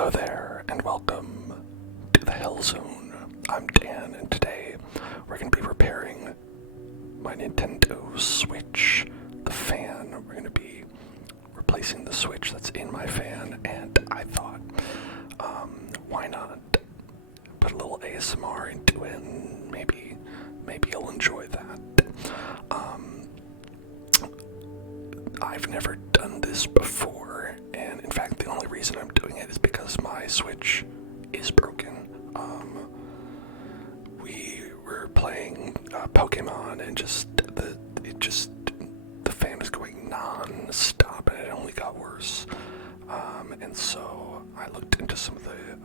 Hello there, and welcome to the Hell Zone. I'm Dan, and today we're going to be repairing my Nintendo Switch, the fan. We're going to be replacing the switch that's in my fan, and I thought, why not put a little ASMR into it, and maybe you'll enjoy that. I've never done this before, and in fact the only reason I'm doing it is because my Switch is broken. We were playing Pokemon, and the fan is going non-stop, and it only got worse. And so I looked into some of the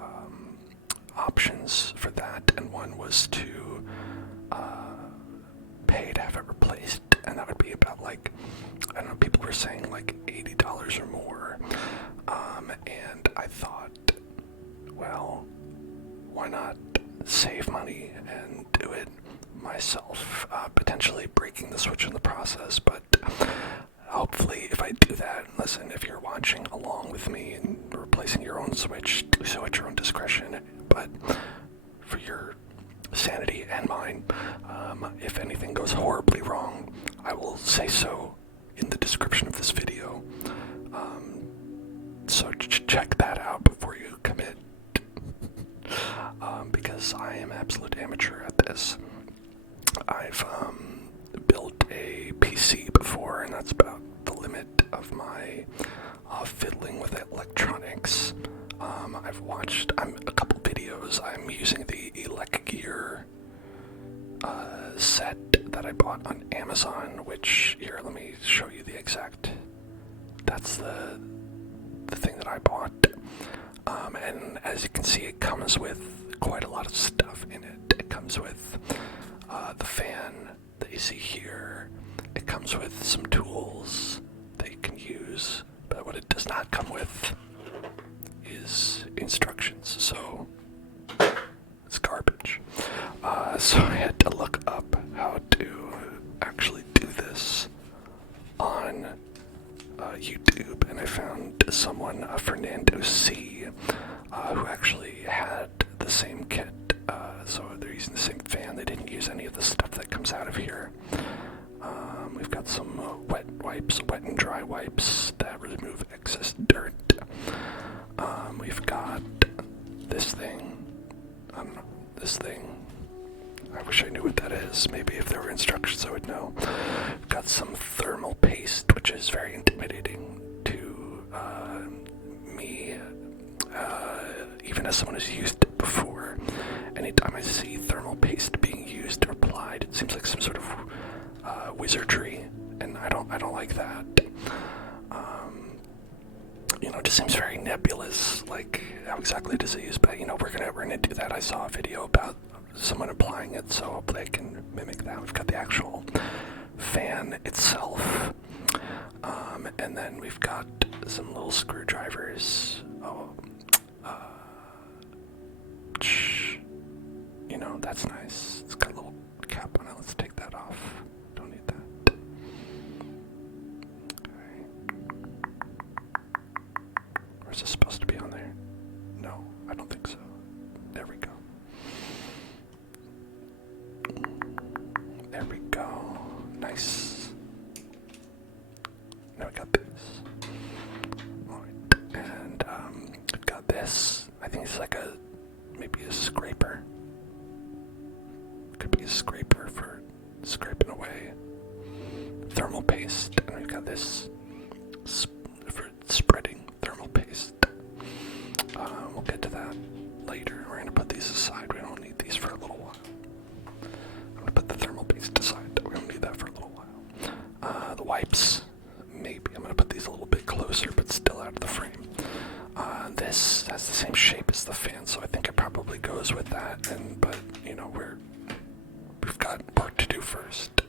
options for that, and one was to pay to have it replaced, and that would be about I don't know, people were saying like $80 or more, and I thought, well, why not save money and do it myself, potentially breaking the Switch in the process. But hopefully if I do that, listen, if you're watching along with me and replacing your own Switch, do so at your own discretion, but for your sanity and mine, if anything goes horribly wrong, I will say so in the description of this video, so check that out before you commit, because I am absolute amateur at this. I've built a PC before, and that's about the limit of my fiddling with electronics. I've watched a couple videos. I'm using the Gear set that I bought on Amazon, which, here, let me show you the exact, that's the thing that I bought, and as you can see, it comes with quite a lot of stuff in it. It comes with the fan that you see here. It comes with some tools that you can use, but what it does not come with is instructions, so it's garbage. So I had to look up how to actually do this on YouTube, and I found someone, Fernando C, who actually had the same kit, so they're using the same fan. They didn't use any of the stuff that comes out of here. We've got some wet and dry wipes that remove excess dirt. We've got this thing. I don't know, this thing. I wish I knew what that is. Maybe if there were instructions I would know. We've got some thermal paste, which is very intimidating to me, even as someone who's used it before. Anytime I see thermal paste being used or applied, it seems like some sort of wizardry, and I don't like that. It just seems very nebulous, like how exactly does it use, but we're gonna do that. I saw a video about someone applying it, so hopefully I can mimic that. We've got the actual fan itself, and then we've got some little screwdrivers. That's nice. It's got a little cap on it. Let's take that off. Don't need that. Or is this supposed to be on there? No, I don't think so. There we go. There we go. Nice. Now we got this. Alright, and we've got this. I think it's like maybe a scraper. Could be a scraper for scraping away thermal paste. And we've got this for spreading thermal paste. We'll get to that later. We're going to put these aside. We don't need these for a little while. I'm going to put the thermal paste aside. We don't need that for a little while. The wipes, maybe. I'm going to put these a little bit closer, but still out of the frame. This has the same shape as the fan, so I think it probably goes with that. But we've got work to do first.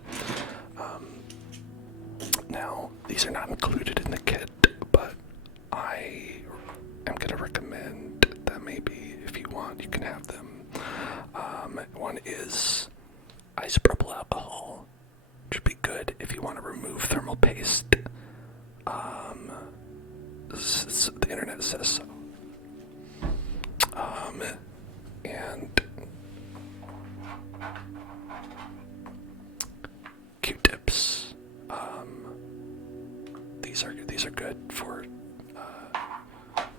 Now, these are not included in the kit, but I am going to recommend that maybe if you want, you can have them. One is isopropyl alcohol, which would be good if you want to remove thermal paste. The internet says so.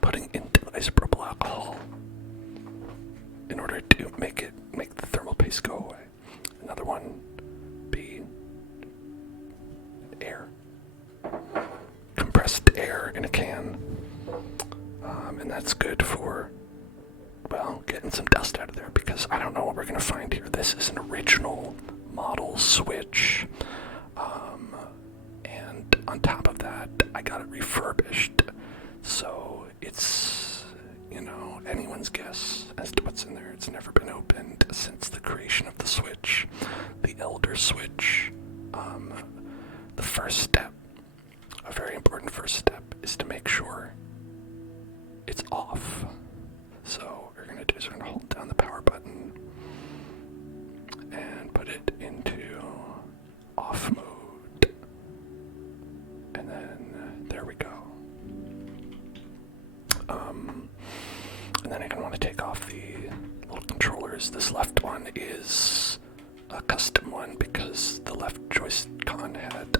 putting into isopropyl alcohol in order to make the thermal paste go away. Another one be air. Compressed air in a can. And that's good for, well, getting some dust out of there, because I don't know what we're going to find here. This is an original model switch. And on top of that, I got it refurbished. So it's, anyone's guess as to what's in there. It's never been opened since the creation of the switch, the Elder switch. The first step, a very important first step, is to make sure it's off. So what we're going to do is we're going to hold down the power button and put it into off mode. And then there we go. And then you're going to want to take off the little controllers. This left one is a custom one because the left Joy-Con had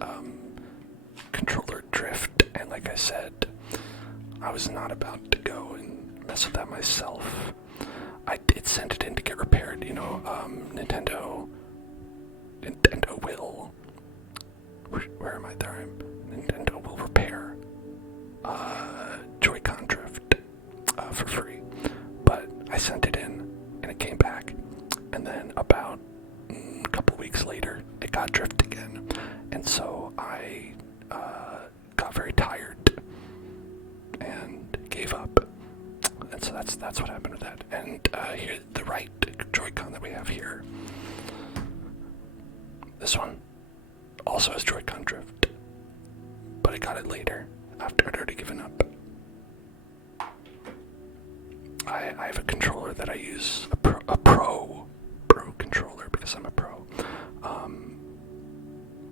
controller drift, and like I said, I was not about to go and mess with that myself. I did send it in to get repaired. Nintendo will. Where am I? There. Nintendo will repair Joy-Con drift for free. But I sent it in, and it came back. And then about a couple weeks later, it got drift again. And so I got very tired and gave up. And so that's what happened with that. And here, the right Joy-Con that we have here, this one also has Joy-Con drift, but I got it later after I'd already given up. I have a controller that I use, a pro controller, because I'm a pro,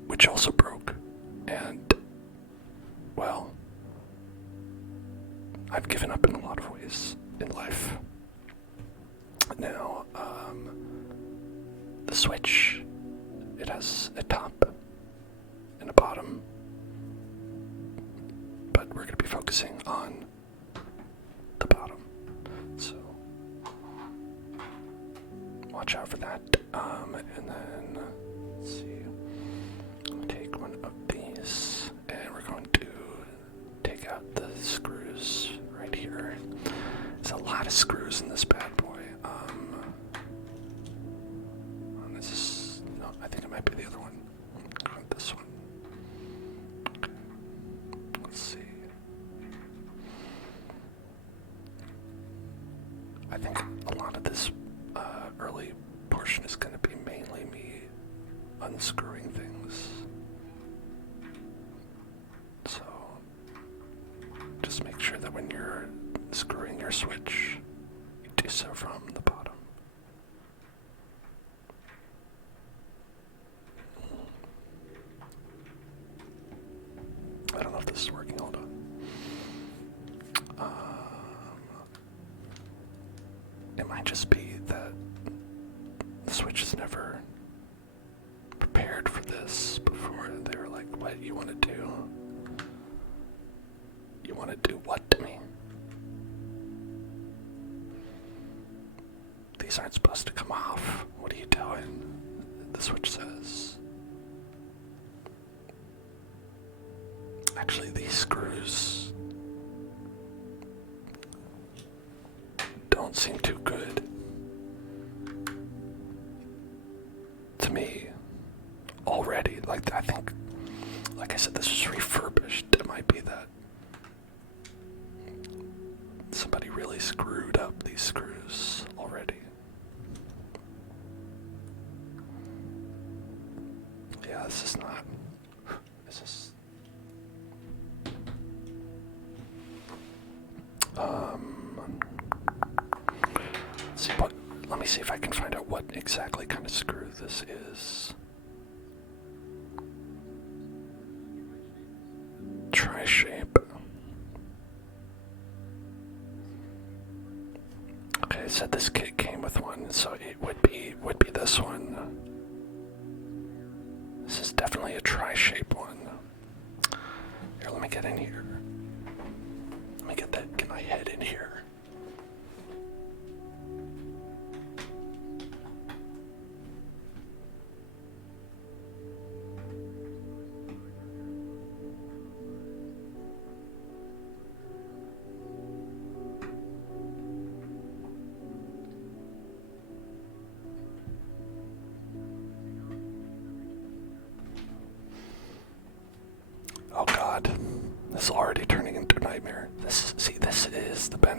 which also broke, and, well, I've given up in a lot of ways in life. Now, the Switch, it has a top and a bottom, but we're going to be focusing on the bottom, so watch out for that. And then, let's see, I'm going to take one of these, and we're going to take out the screws right here. There's a lot of screws in this bad boy. This is, no, I think it might be the other one. This one. Okay. Let's see. I think a lot of this early portion is going to be mainly me unscrewing things. So just make sure that when you're screwing your Switch, you do so from the bottom. I don't know if this is working. Hold on. It might just be that the Switch is never prepared for this before. They were like, what you want to do? You want to do what to me? These aren't supposed to come off. What are you doing? The Switch says. Actually, these screws don't seem too good to me already. Like, I think, like I said, this was refurbished. It might be that somebody really screwed up these screws already. Yeah, this is not. This is. See what. Let me see if I can find out what exactly kind of screw this is. Tri-shape. Okay, it said this kit came with one, so it would be this one. This is definitely a tri-shape one. Here, let me get in here. Let me get my head in.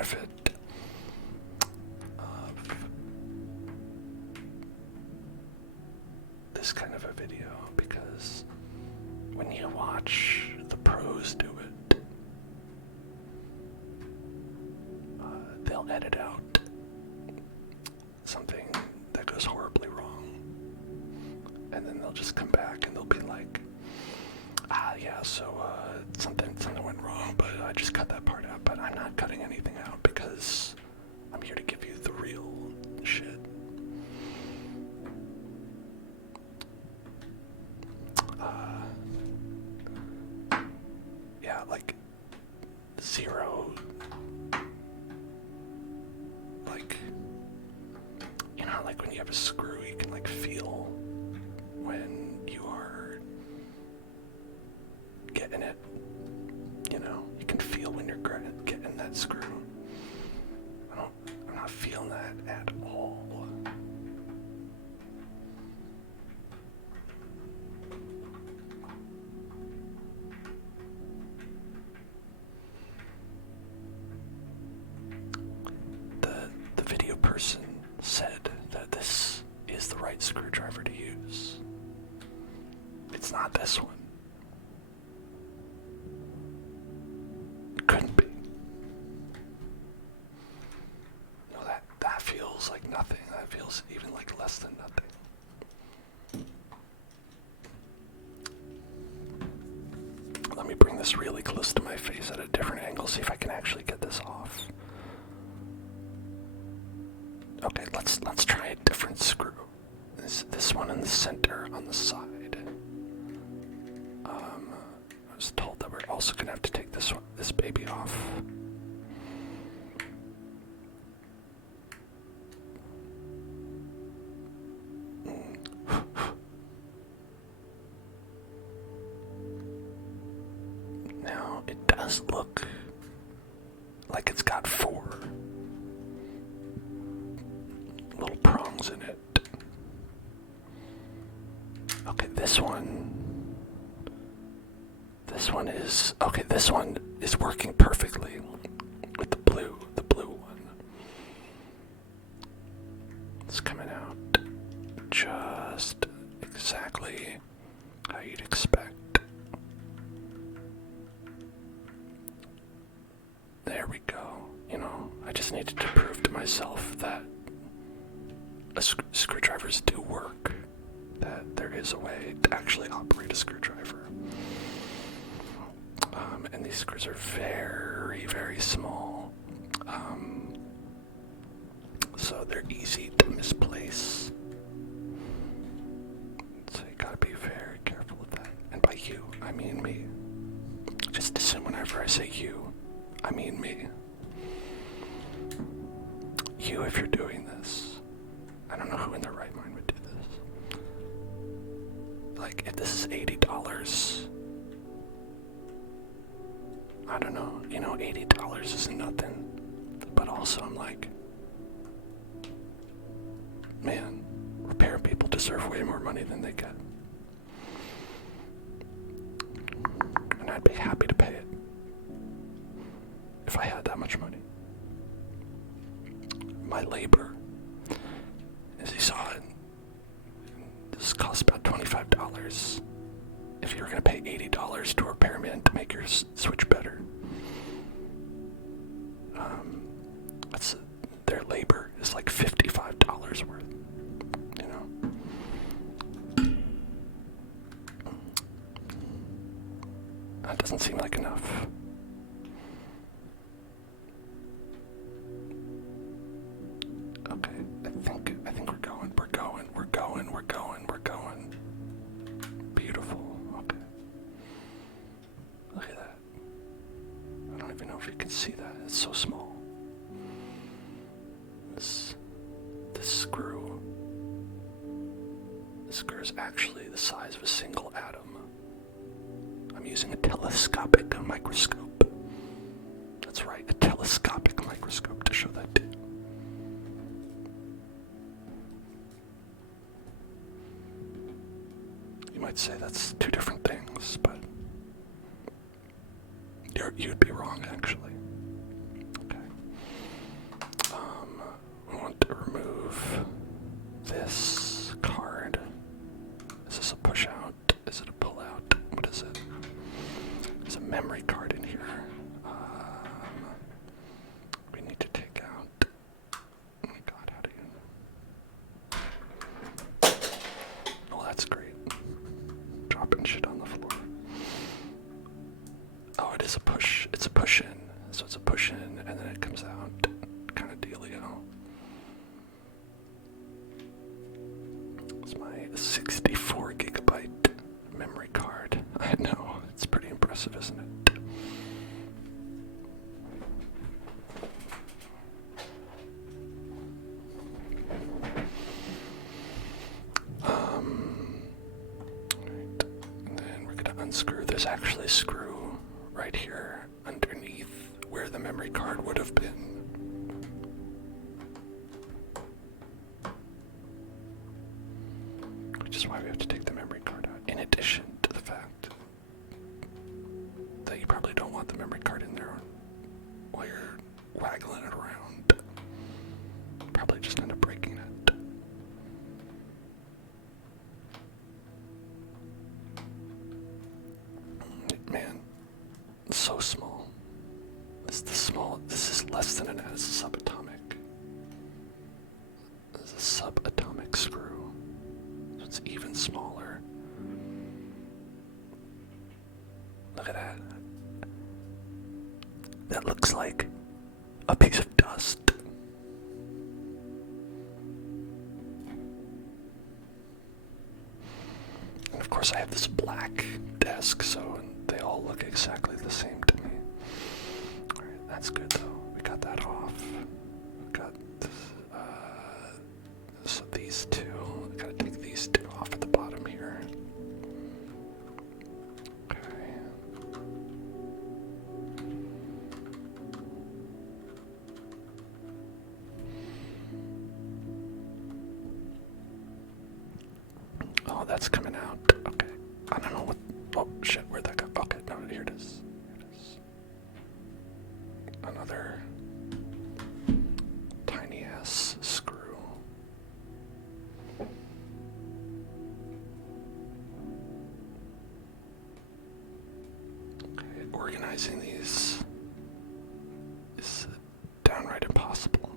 benefit of this kind of a video, because when you watch the pros do it, they'll edit out something that goes horribly wrong, and then they'll just come back and they'll be like, yeah, so something went wrong, but I just cut that part out. But I'm not cutting anything out because I'm here to give you the real shit. Yeah, like zero, like, you know, like when you have a screw, you can like feel when you are getting it, you know, you can feel when you're getting that screw. I'm not feeling that at all. The video person said that this is the right screwdriver to use. It's not this one. Couldn't be. No, that feels like nothing. That feels even like less than nothing. Let me bring this really close to my face at a different angle, see if I can actually get this off. Okay, let's try a different screw. This one in the center on the side. I was told that we're also gonna have to take this baby off. Now it does look like it's got 4 little prongs in it. Okay, this one is working perfectly with the blue one. It's coming out just exactly how you'd expect. There we go. You know, I just needed to prove to myself that screwdrivers do work, that there is a way to actually operate a screwdriver. And these screws are very, very small, so they're easy to misplace. So you gotta be very careful with that. And by you, I mean me. Just assume whenever I say you, I mean me. You, if you're doing this. I don't know who in their right mind would do this. Like, if this is $80, I don't know, you know, $80 isn't nothing. But also I'm like, man, repair people deserve way more money than they get. And I'd be happy to pay it if I had that much money. My labor, as you saw it, this costs about $25. If you were going to pay $80 to a repairman to make your switch better, their labor is like $55 worth, you know? That doesn't seem like enough. Okay, I think we're going. Beautiful. Okay. Look at that. I don't even know if you can see that. It's so small. This screw is actually the size of a single atom. I'm using a telescopic microscope. That's right, a telescopic microscope to show that to you. You might say that's two different things, but you'd be wrong, actually. Okay. there's actually a screw right here underneath where the memory card would have been. Which is why we have to take the memory card out. In addition to the fact that you probably don't want the memory card in there while you're waggling it around. Probably just end up breaking it. Man, it's so small. This is less than an subatomic. This is a subatomic screw. So it's even smaller. Look at that. That looks like a piece of dust. And of course I have this black desk, so they all look exactly the same to me. Alright, that's good though. We got that off. We got this, so these two. I gotta take these two off at the bottom here. Okay. Oh, that's coming out. Okay. I don't know what. Oh, shit, where'd that go? Okay, no, here it is. Here it is. Another tiny ass screw. Okay, organizing these is downright impossible.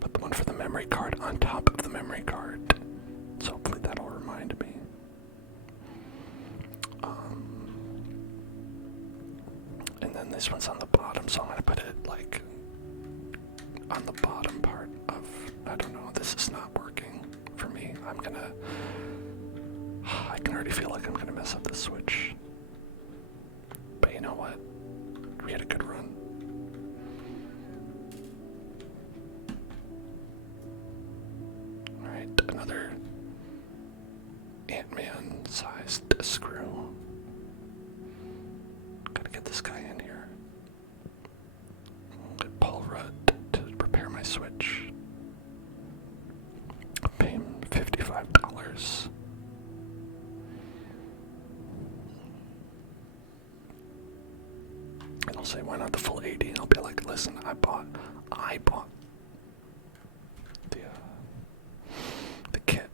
Put the one for the memory card on top of the memory card. So hopefully that'll remind me. And then this one's on the bottom, so I'm gonna put it like on the bottom part of, I don't know, this is not working for me. I can already feel like I'm gonna mess up the switch. But you know what? We had a good run. Alright, another Ant-Man sized screw. Gotta get this guy in here. Get Paul Rudd to repair my switch. I'll pay him $55. And I'll say, why not the full 80? And I'll be like, listen, I bought the kit.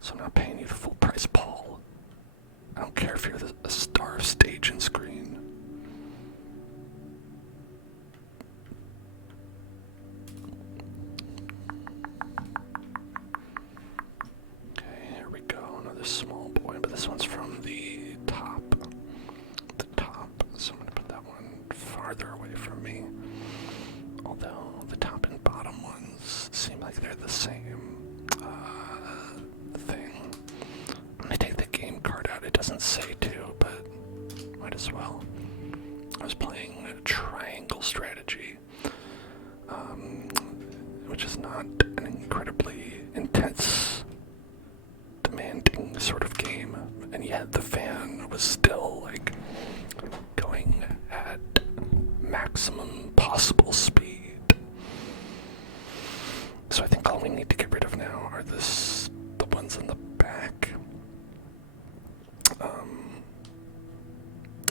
So I'm not paying you the full price, Paul. I don't care if you're a star of stage and screen. Okay, here we go. Another small boy, but this one's from the top. The top. So I'm going to put that one farther away from me. Although the top and bottom ones seem like they're the same thing. I'm going to take the game card out. It doesn't say to, but might as well. I was playing a triangle strategy, which is not an incredibly intense, demanding sort of game, and yet the fan was still like going at maximum possible speed. So I think all we need to get rid of now are the ones in the back.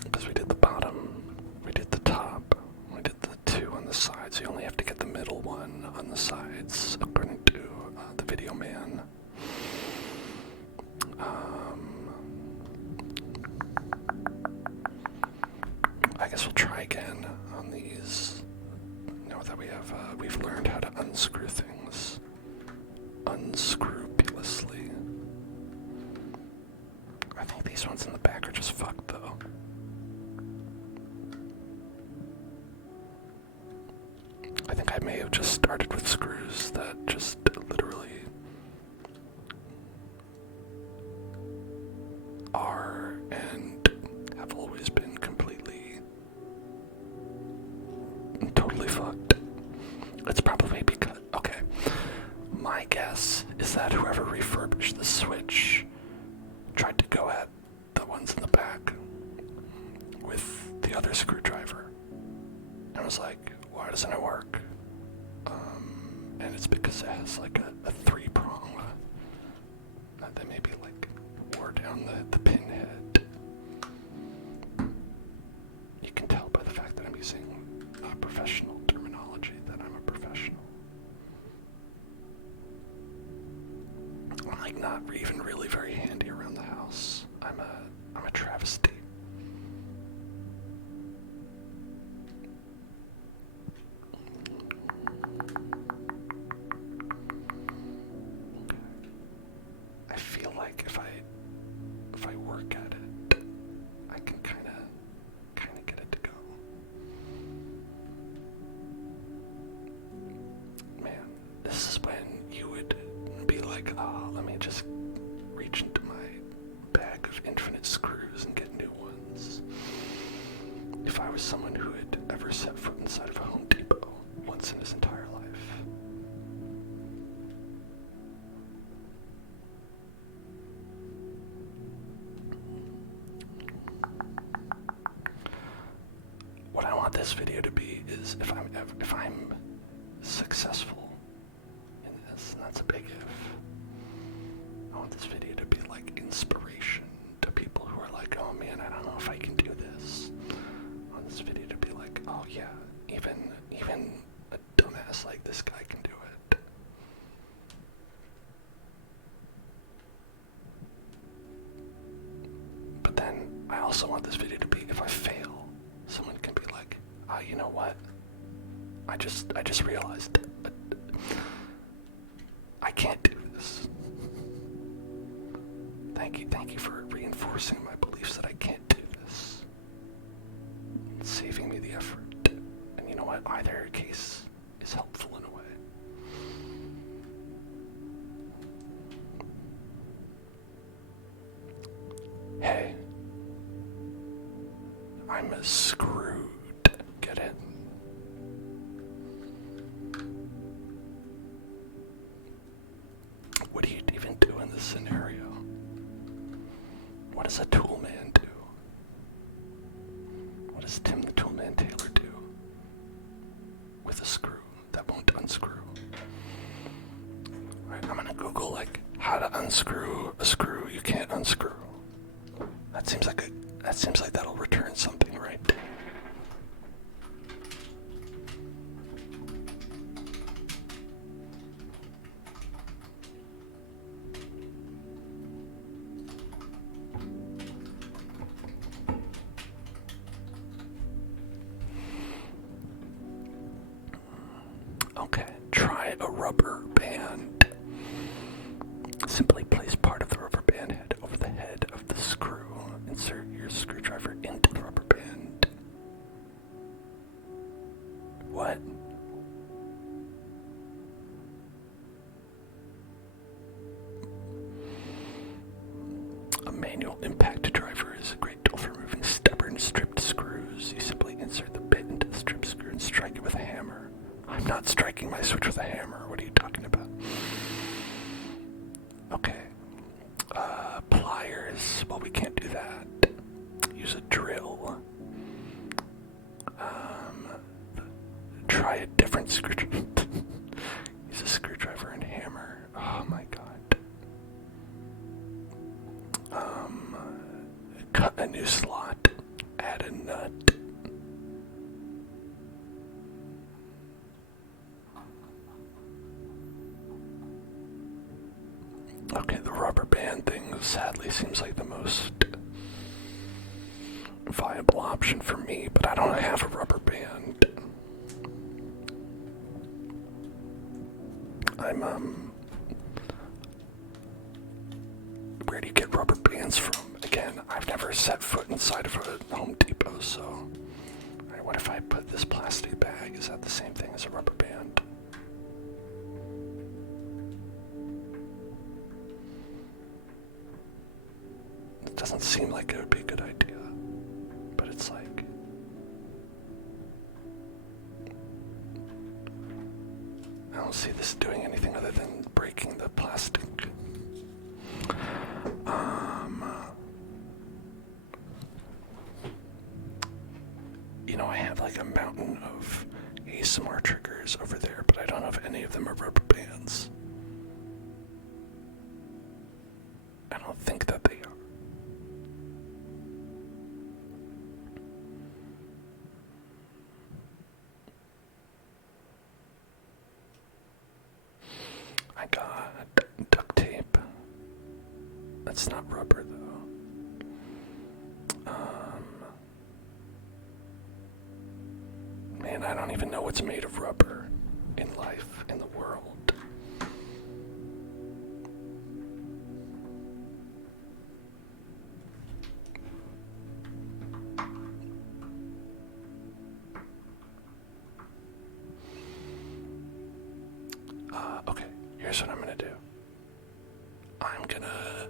Because we did the bottom, we did the top, we did the two on the sides. You only have to get the middle one on the sides, according to the video man. I guess we'll try again on these. Now that we've learned how to unscrew things unscrupulously. I think these ones in the back are just fucked though. I think I may have just started with screws that just literally are and have always been completely is that whoever refurbished the Switch tried to go at the ones in the back with the other screwdriver. And I was like, why doesn't it work? And it's because it has like a three-prong that maybe like wore down the pin head. You can tell by the fact that I'm using professional terminology that I'm a professional. I'm like not even really very handy around the house. I'm a travesty. I feel like if I work at it, I can kind of get it to go. Man, this is when you would be like, oh, let me just reach into my bag of infinite screws and get new ones. If I was someone who had ever set foot inside of a Home Depot once in his entire life. What I want this video to be is if I'm successful in this, and that's a big if, I want this video to be like inspiration to people who are like, oh man, I don't know if I can do this. I want this video to be like, oh yeah, even a dumbass like this guy can do it. But then I also want this video to be, if I fail, someone can be like, oh, you know what? I just realized I can't do this. Thank you for reinforcing my beliefs that I can't do this. It's saving me the effort. And you know what? Either case is helpful in a way. Hey. I'm screwed. Get it? What do you even do in this scenario? What does a toolman do? What does Tim the Toolman Taylor do with a screw that won't unscrew? Alright, I'm gonna Google like how to unscrew a screw you can't unscrew. That seems like that'll return something, right? Okay, try a rubber band. Simply place part of the rubber band head over the head of the screw. Insert your screwdriver into the rubber band. What? A manual impact driver is a great tool for removing stubborn stripped screws. You simply insert the bit into the stripped screw and strike it with a hammer. I'm not striking my switch with a hammer. What are you talking about? Okay. Pliers. Well, we can't do that. Use a drill. Try a different screwdriver. Use a screwdriver and hammer. Oh my god. Cut a new slot. Add a nut. Okay, the rubber band thing sadly seems like the most viable option for me, but I don't have a rubber band. Where do you get rubber bands from? Again, I've never set foot inside of a Home Depot, so... Alright, what if I put this plastic bag? Is that the same thing as a rubber band? It doesn't seem like it would be a good idea, but it's like... I don't see this doing anything other than breaking making the plastic. I have like a mountain of ASMR triggers over there, but I don't know if any of them are rubber bands. I don't think that they are. I got duct tape. That's not rubber though. Man, I don't even know what's made of rubber in life, in the world. Okay, here's what I'm gonna do. I'm gonna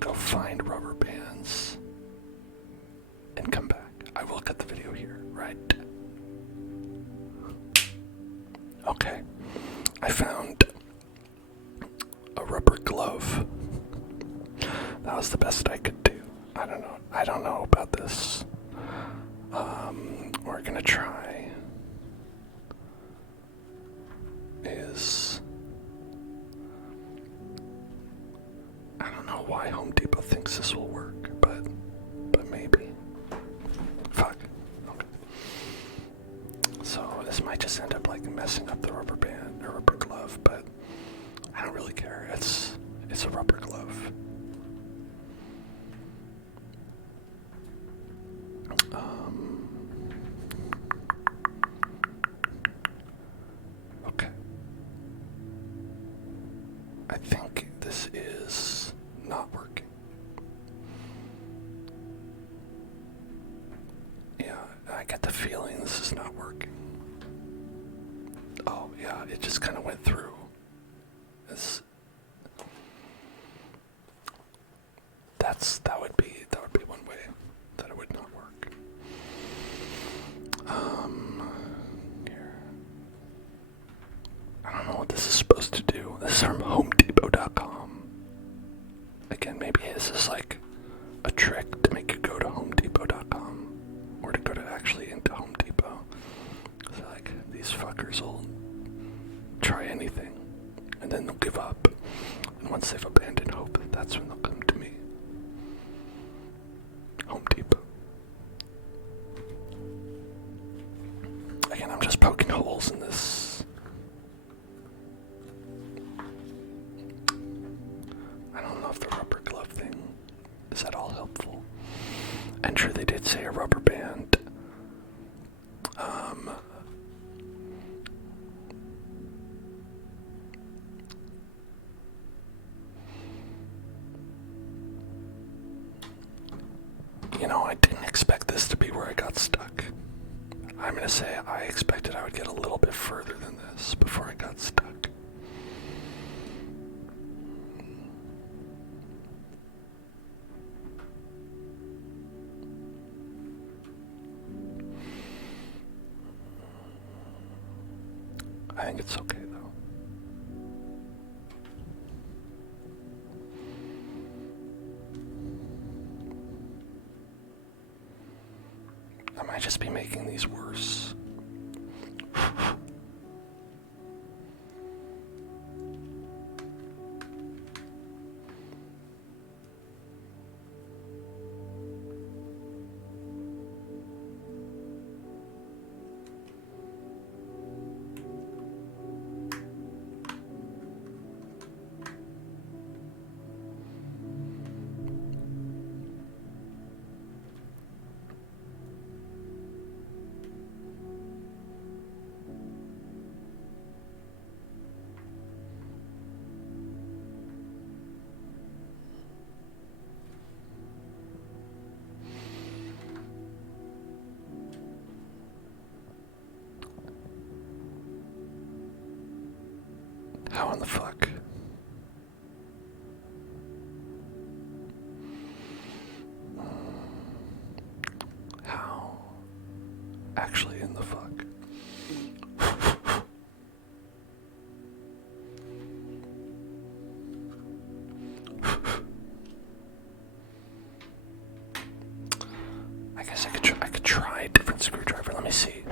go find rubber bands and come back. I will cut the video here, right? Okay, I found a rubber glove. That was the best I could do. I don't know about this. We're gonna try is, I don't know why Home Depot thinks this will work, but maybe. Fuck. Okay. So this might just end up like messing up the rubber band or rubber glove, but I don't really care. It's a rubber glove. Okay. I think this is not working. Yeah, I get the feeling this is not working. Oh yeah, it just kind of went through. That would be one way that it would not work. Here. I don't know what this is supposed to do. This is from HomeDepot.com. Again, maybe this is like a trick to make you go to HomeDepot.com or to go to actually into Home Depot. So like these fuckers will try anything and then they'll give up. And once they've abandoned hope, that's when they'll come to me. Home Depot. Again, I'm just poking holes in this. I don't know if the rubber glove thing is at all helpful. And sure, they did say a rubber band. I didn't expect this to be where I got stuck. I'm gonna say I expected I would get a little bit further than this before I got stuck. I think it's okay though. I might just be making these worse. How in the fuck? How? Actually in the fuck? me see.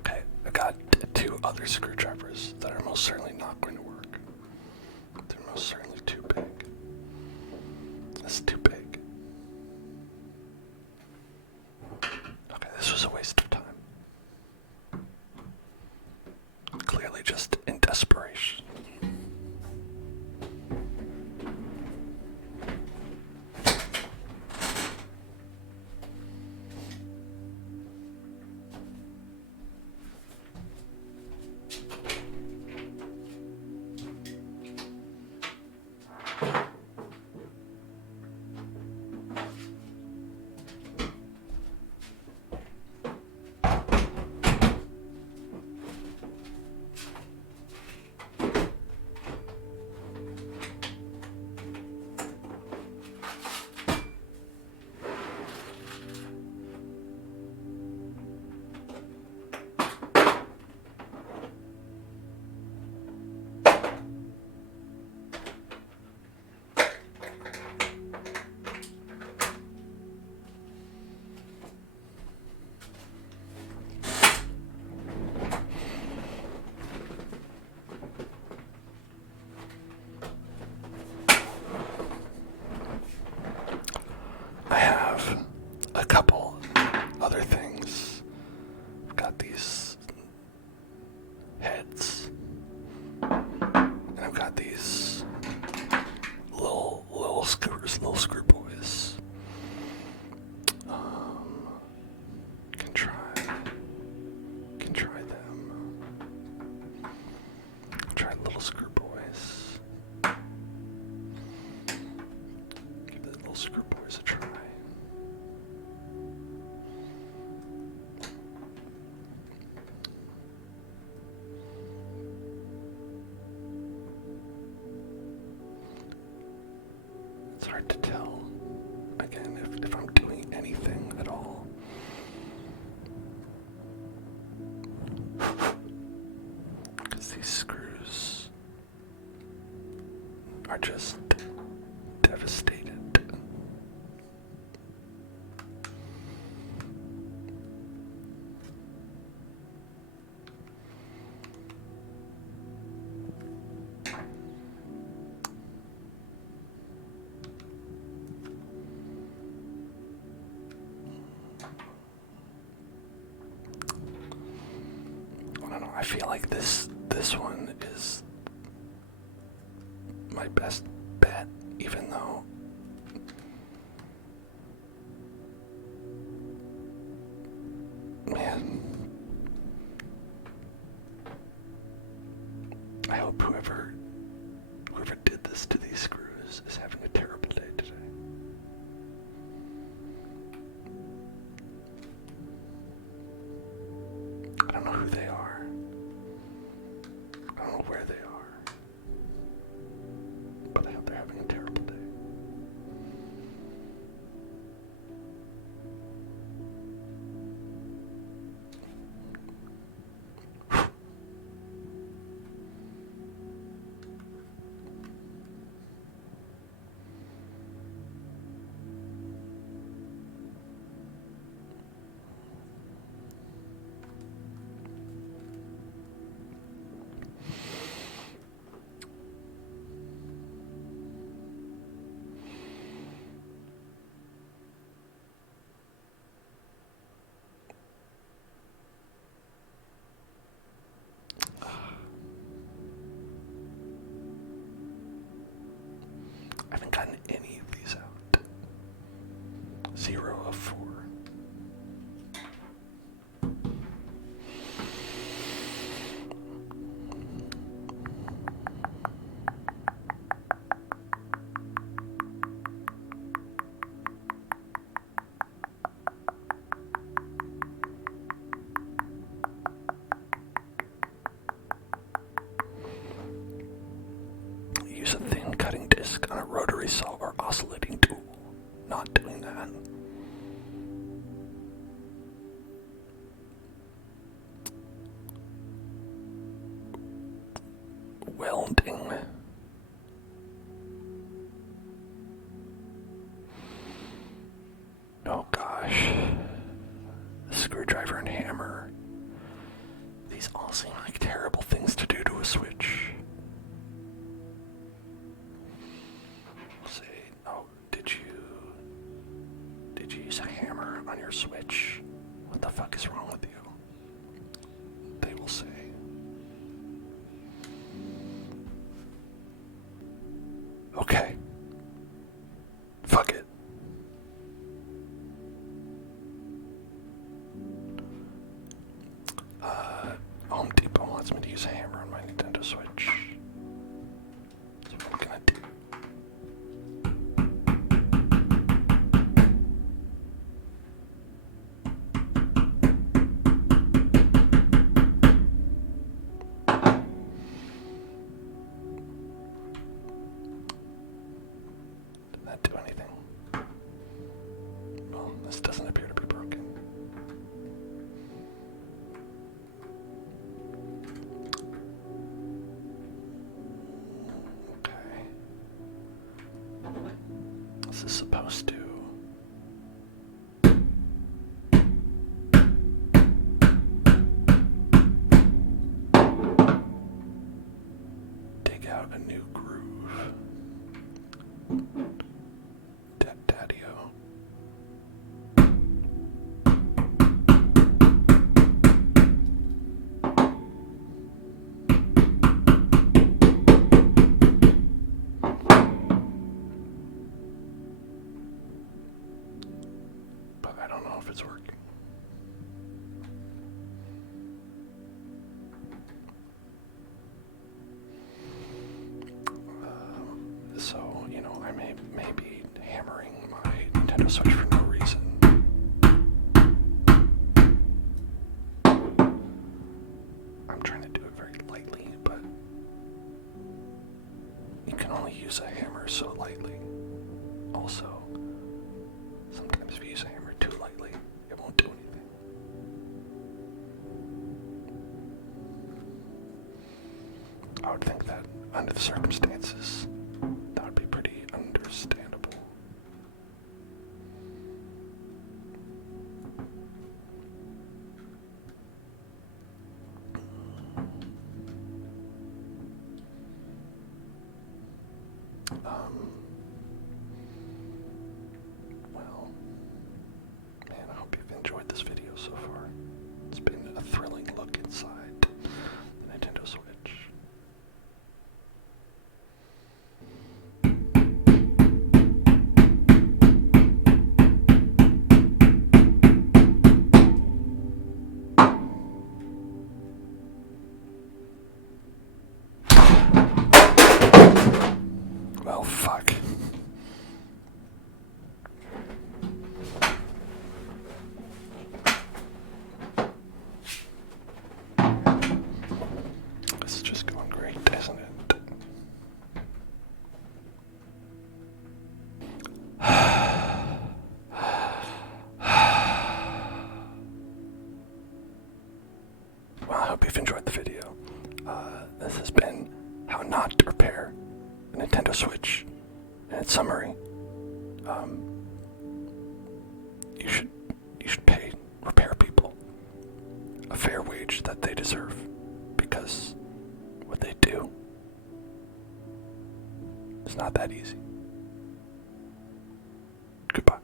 Okay, I got 2 other screwdrivers that are most certainly not going to work. They're most certainly too big. That's too big. Okay, this was a waste of time. Clearly just in desperation. I have a couple other things. I've got these heads, and I've got these little screws, little screw boys. Can try them. Try little screw boys. Give the little screw boys a try. It's hard to tell, again, if I'm doing anything at all. Because these screws are just devastated. I don't know, I feel like this one is my best bet, even though man, I hope whoever did this to these screws is having a terrible day today. I don't know who they are. I don't know where they are. But I hope they're having a terrible day. I haven't gotten any of these out. 0 of 4. welding. Oh gosh. Screwdriver and hammer. These all seem like terrible things to do to a Switch. We'll see. Oh, did you use a hammer on your Switch? What the fuck is wrong with you? They will say. Okay. Fuck it. Home Depot wants me to use a hammer on my Nintendo Switch. That's what I'm gonna do. Did that do anything? Well, this doesn't appear to be broken. This is supposed to dig out a new groove. Daddy-o. But I don't know if it's working. So, you know, I may be hammering my Nintendo Switch for no reason. I'm trying to do it very lightly, but you can only use a hammer so lightly. Also, sometimes if you use a hammer too lightly, it won't do anything. I would think that under the circumstances, that would be pretty understandable. Well, man, I hope you've enjoyed this video so far. It's been a thrilling look inside the Nintendo Switch. Well, fuck. This is just going great, isn't it? Well, I hope you've enjoyed the video. This has been how not to repair a Nintendo Switch. In its summary, you should pay repair people a fair wage that they deserve, because what they do is not that easy. Goodbye.